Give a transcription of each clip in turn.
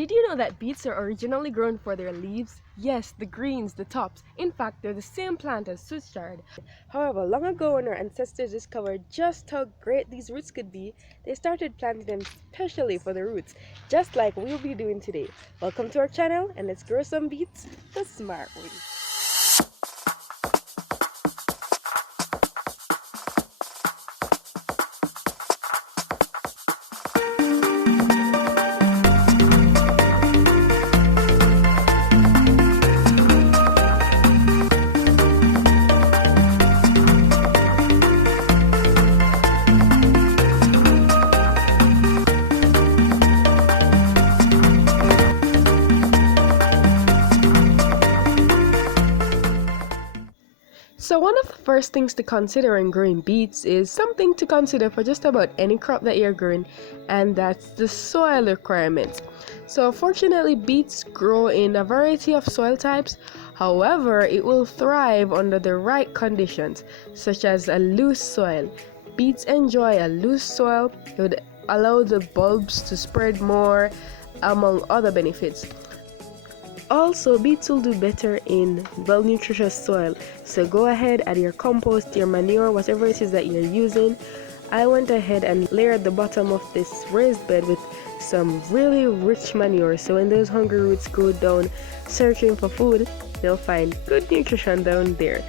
Did you know that beets are originally grown for their leaves? Yes, the greens, the tops. In fact, they're the same plant as Swiss chard. However, long ago when our ancestors discovered just how great these roots could be, they started planting them specially for the roots, just like we'll be doing today. Welcome to our channel, and let's grow some beets the smart way. So one of the first things to consider when growing beets is something to consider for just about any crop that you're growing, and that's the soil requirements. So fortunately, beets grow in a variety of soil types. However, it will thrive under the right conditions, such as a loose soil. Beets enjoy a loose soil. It would allow the bulbs to spread more, among other benefits. Also, beets will do better in well-nutritious soil. So go ahead, add your compost, your manure, whatever it is that you're using. I went ahead and layered the bottom of this raised bed with some really rich manure. So when those hungry roots go down searching for food, they'll find good nutrition down there.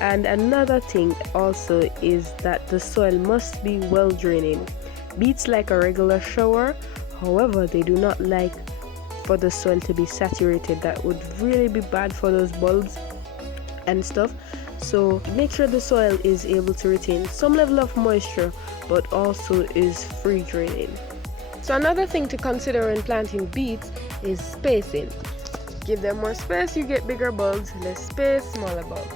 And another thing also is that the soil must be well draining. Beets like a regular shower, however, they do not like for the soil to be saturated. That would really be bad for those bulbs and stuff. So make sure the soil is able to retain some level of moisture but also is free draining. So another thing to consider when planting beets is spacing. Give them more space, you get bigger bulbs. Less space, smaller bulbs.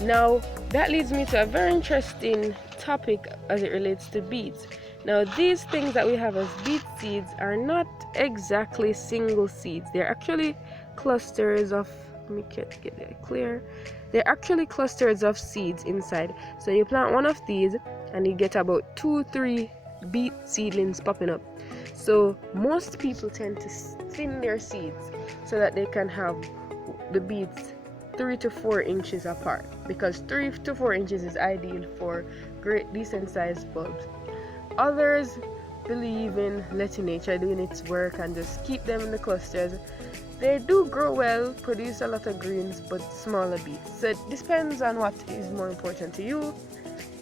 Now that leads me to a very interesting topic as it relates to beets. Now these things that we have as beet seeds are not exactly single seeds. They're actually clusters of, let me get it clear. They're actually clusters of seeds inside. So you plant one of these and you get about 2-3 beet seedlings popping up. So most people tend to thin their seeds so that they can have the beets 3 to 4 inches apart, because 3 to 4 inches is ideal for great decent sized bulbs. Others believe in letting nature doing its work and just keep them in the clusters. They do grow well, produce a lot of greens, but smaller beets. So it depends on what is more important to you.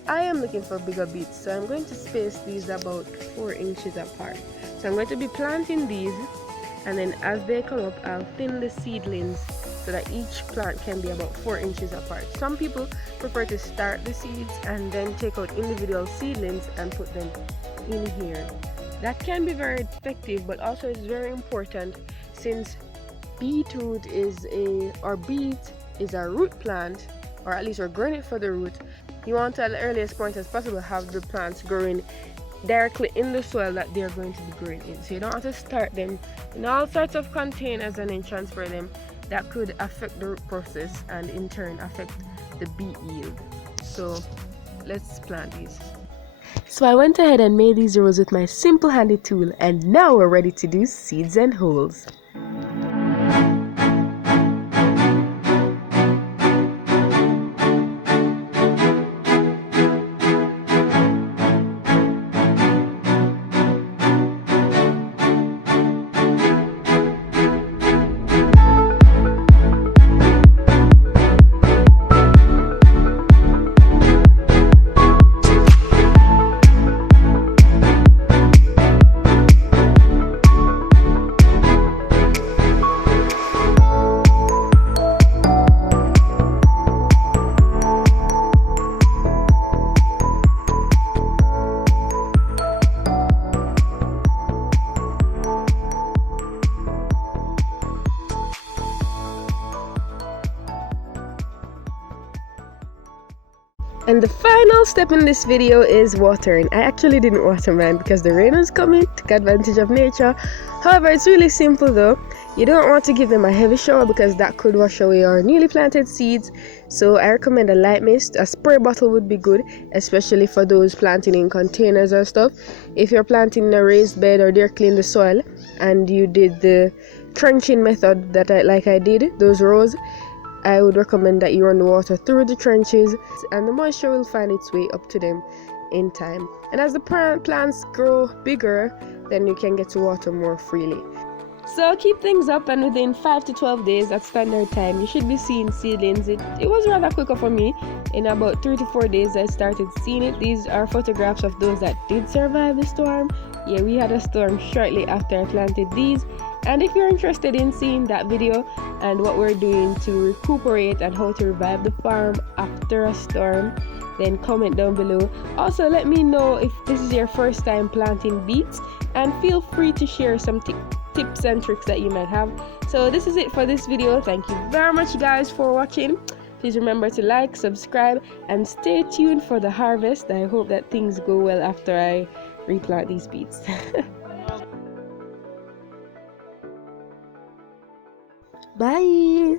I am looking for bigger beets, so I'm going to space these about 4 inches apart. So I'm going to be planting these, and then as they come up, I'll thin the seedlings so that each plant can be about 4 inches apart. Some people prefer to start the seeds and then take out individual seedlings and put them in here. That can be very effective, but also it's very important since beet is a root plant, or at least we're growing it for the root. You want to, at the earliest point as possible, have the plants growing directly in the soil that they're going to be growing in. So you don't have to start them in all sorts of containers and then transfer them. That could affect the root process and in turn affect the beet yield. So let's plant these. So I went ahead and made these rows with my simple handy tool, and now we're ready to do seeds and holes. And the final step in this video is watering. I actually didn't water mine because the rain was coming, took advantage of nature. However, it's really simple though. You don't want to give them a heavy shower because that could wash away your newly planted seeds. So I recommend a light mist. A spray bottle would be good, especially for those planting in containers and stuff. If you're planting in a raised bed or they're clean the soil and you did the trenching method that I did, those rows, I would recommend that you run the water through the trenches and the moisture will find its way up to them in time. And as the plants grow bigger, then you can get to water more freely. So keep things up, and within 5 to 12 days at standard time, you should be seeing seedlings. It was rather quicker for me. In about 3 to 4 days, I started seeing it. These are photographs of those that did survive the storm. Yeah, we had a storm shortly after I planted these. And if you're interested in seeing that video and what we're doing to recuperate and how to revive the farm after a storm, then comment down below. Also, let me know if this is your first time planting beets, and feel free to share some tips and tricks that you might have. So this is it for this video. Thank you very much guys for watching. Please remember to like, subscribe, and stay tuned for the harvest. I hope that things go well after I replant these beets. Bye.